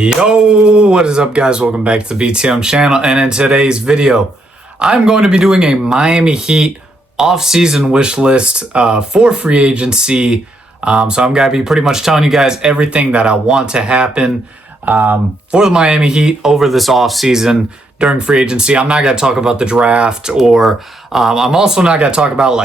Yo, what is up, guys? Welcome back to the BTM channel, and in today's video I'm going to be doing a Miami Heat off-season wish list for free agency. So I'm going to be pretty much telling you guys everything that I want to happen for the Miami Heat over this off-season during free agency. I'm not going to talk about the draft, or I'm also not going to talk about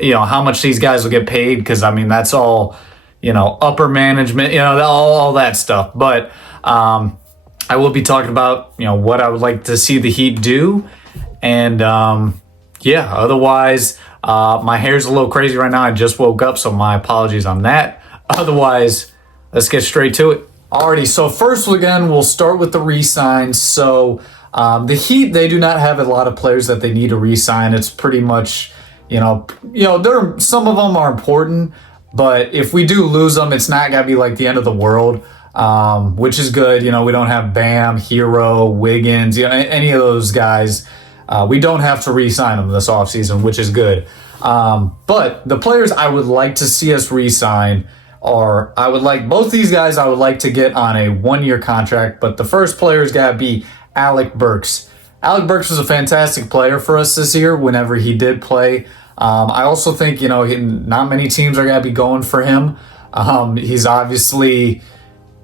how much these guys will get paid, because I mean that's all upper management, all that stuff. But I will be talking about, what I would like to see the Heat do. And otherwise, my hair's a little crazy right now. I just woke up, so my apologies on that. Otherwise, let's get straight to it. Alrighty, so first again, we'll start with the re-signs. So the Heat, they do not have a lot of players that they need to re-sign. It's pretty much, some of them are important, but if we do lose them, it's not gonna be like the end of the world, which is good. We don't have Bam, Hero, Wiggins, any of those guys. We don't have to re-sign them this offseason, which is good. But the players I would like to see us re-sign are, both these guys I would like to get on a one-year contract, but the first player's got to be Alec Burks. Alec Burks was a fantastic player for us this year whenever he did play. I also think, not many teams are going to be going for him. He's obviously,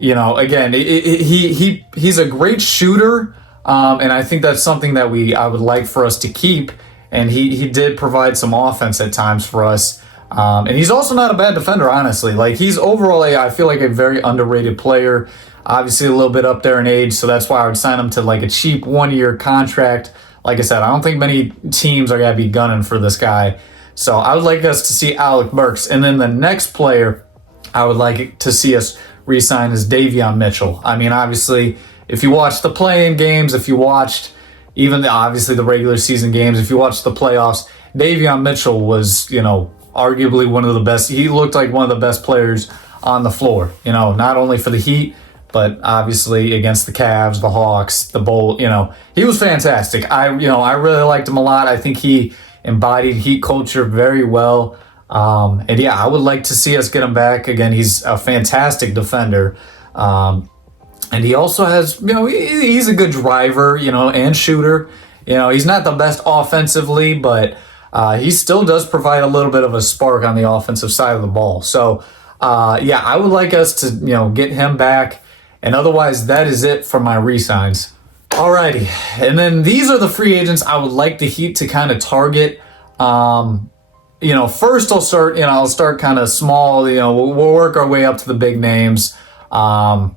again, he's a great shooter. And I think that's something that I would like for us to keep. And he did provide some offense at times for us. And he's also not a bad defender, honestly. He's overall, I feel like a very underrated player. Obviously a little bit up there in age, so that's why I would sign him to a cheap one-year contract. Like I said, I don't think many teams are going to be gunning for this guy. So I would like us to see Alec Burks. And then the next player I would like to see us re-sign is Davion Mitchell. I mean, obviously, if you watched the play-in games, if you watched even obviously the regular season games, if you watched the playoffs, Davion Mitchell was, arguably one of the best. He looked like one of the best players on the floor, not only for the Heat, but obviously against the Cavs, the Hawks, the Bulls. He was fantastic. I really liked him a lot. I think he embodied Heat culture very well. I would like to see us get him back. Again, he's a fantastic defender. And he also has, he's a good driver, and shooter. He's not the best offensively, but he still does provide a little bit of a spark on the offensive side of the ball. So, I would like us to, get him back. And otherwise, that is it for my re-signs. Alrighty, and then these are the free agents I would like the Heat to kind of target. First I'll start kind of small. We'll work our way up to the big names. So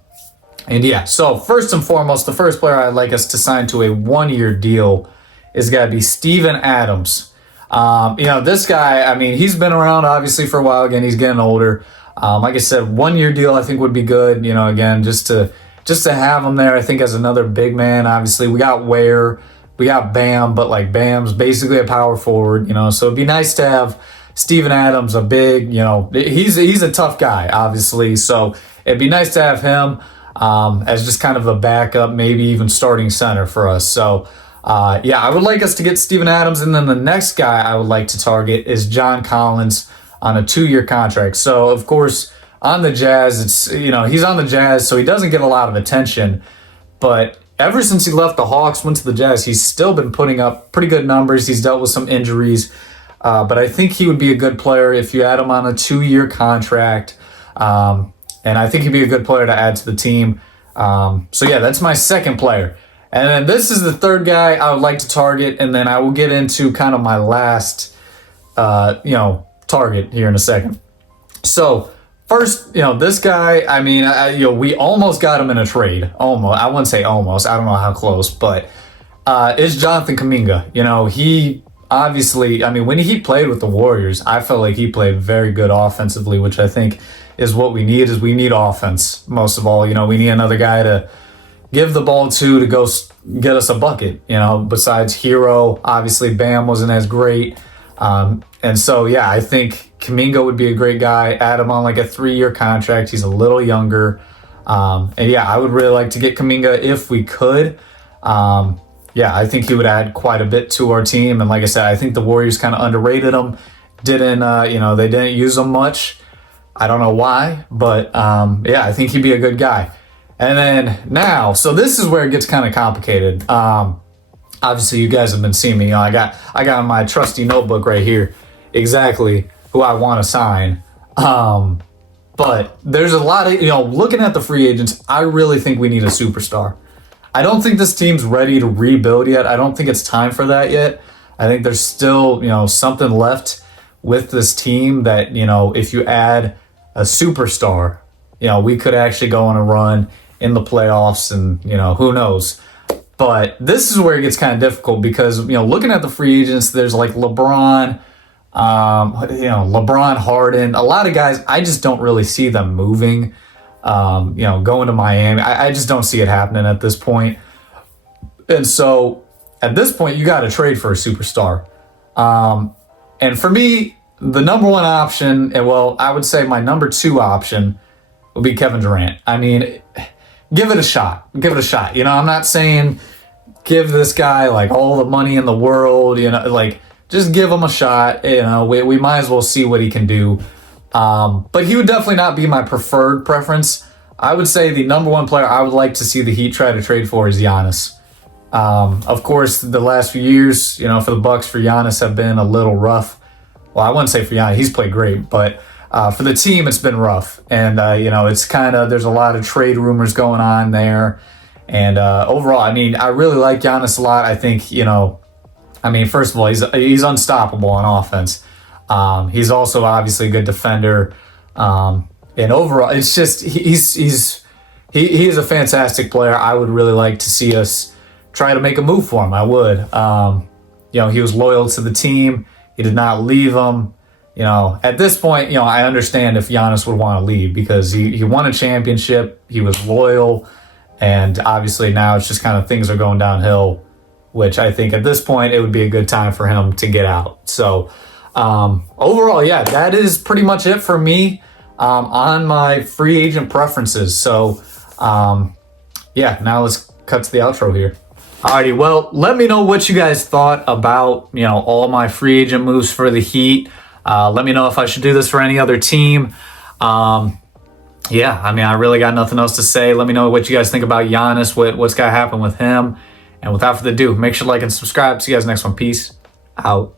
first and foremost, the first player I'd like us to sign to a one-year deal is got to be Steven Adams. This guy, I mean, he's been around obviously for a while. Again, he's getting older. Like I said, one-year deal I think would be good. Again, just to have him there, I think as another big man. Obviously, we got Ware, we got Bam, but Bam's basically a power forward. So it'd be nice to have Steven Adams, a big. He's a tough guy, obviously. So it'd be nice to have him as just kind of a backup, maybe even starting center for us. So I would like us to get Steven Adams, and then the next guy I would like to target is John Collins on a 2-year contract. So of course on the Jazz, it's he's on the Jazz, so he doesn't get a lot of attention. But ever since he left the Hawks, went to the Jazz, he's still been putting up pretty good numbers. He's dealt with some injuries, but I think he would be a good player if you add him on a 2-year contract. And I think he'd be a good player to add to the team. That's my second player. And then this is the third guy I would like to target, and then I will get into kind of my last, target here in a second. So first, this guy, I mean, we almost got him in a trade. Almost. I wouldn't say almost. I don't know how close, but it's Jonathan Kuminga. He obviously, I mean, when he played with the Warriors, I felt like he played very good offensively, which I think is what we need. We need offense most of all. We need another guy to give the ball to go get us a bucket. Besides Hero, obviously Bam wasn't as great. I think Kuminga would be a great guy. Add him on a 3-year contract. He's a little younger. I would really like to get Kuminga if we could. I think he would add quite a bit to our team. And like I said, I think the Warriors kind of underrated him. They didn't use him much. I don't know why, but I think he'd be a good guy. And then now, so this is where it gets kind of complicated. Obviously, you guys have been seeing me. You know, I got my trusty notebook right here, exactly who I want to sign. But there's a lot of, looking at the free agents, I really think we need a superstar. I don't think this team's ready to rebuild yet. I don't think it's time for that yet. I think there's still, something left with this team that, if you add a superstar, we could actually go on a run in the playoffs and, who knows. But this is where it gets kind of difficult because, looking at the free agents, there's like LeBron, LeBron, Harden, a lot of guys, I just don't really see them moving, going to Miami. I just don't see it happening at this point. And so at this point, you got to trade for a superstar. And for me, the number one option, and well, I would say my number two option would be Kevin Durant. I mean, give it a shot. Give it a shot. I'm not saying give this guy like all the money in the world, just give him a shot. We might as well see what he can do. But he would definitely not be my preferred preference. I would say the number one player I would like to see the Heat try to trade for is Giannis. Of course, the last few years, for the Bucks, for Giannis have been a little rough. Well, I wouldn't say for Giannis, he's played great, but for the team, it's been rough. And, it's kind of, there's a lot of trade rumors going on there. And overall, I mean, I really like Giannis a lot. I think, first of all, he's unstoppable on offense. He's also obviously a good defender. And overall, it's just, he is a fantastic player. I would really like to see us try to make a move for him. I would. He was loyal to the team. He did not leave them. At this point, I understand if Giannis would want to leave because he won a championship. He was loyal. And obviously now it's just kind of things are going downhill, which I think at this point it would be a good time for him to get out. So overall, yeah, that is pretty much it for me on my free agent preferences. So now let's cut to the outro here. Alrighty, well, let me know what you guys thought about, all my free agent moves for the Heat. Let me know if I should do this for any other team. I really got nothing else to say. Let me know what you guys think about Giannis, what's got to happen with him. And without further ado, make sure to like and subscribe. See you guys next one. Peace out.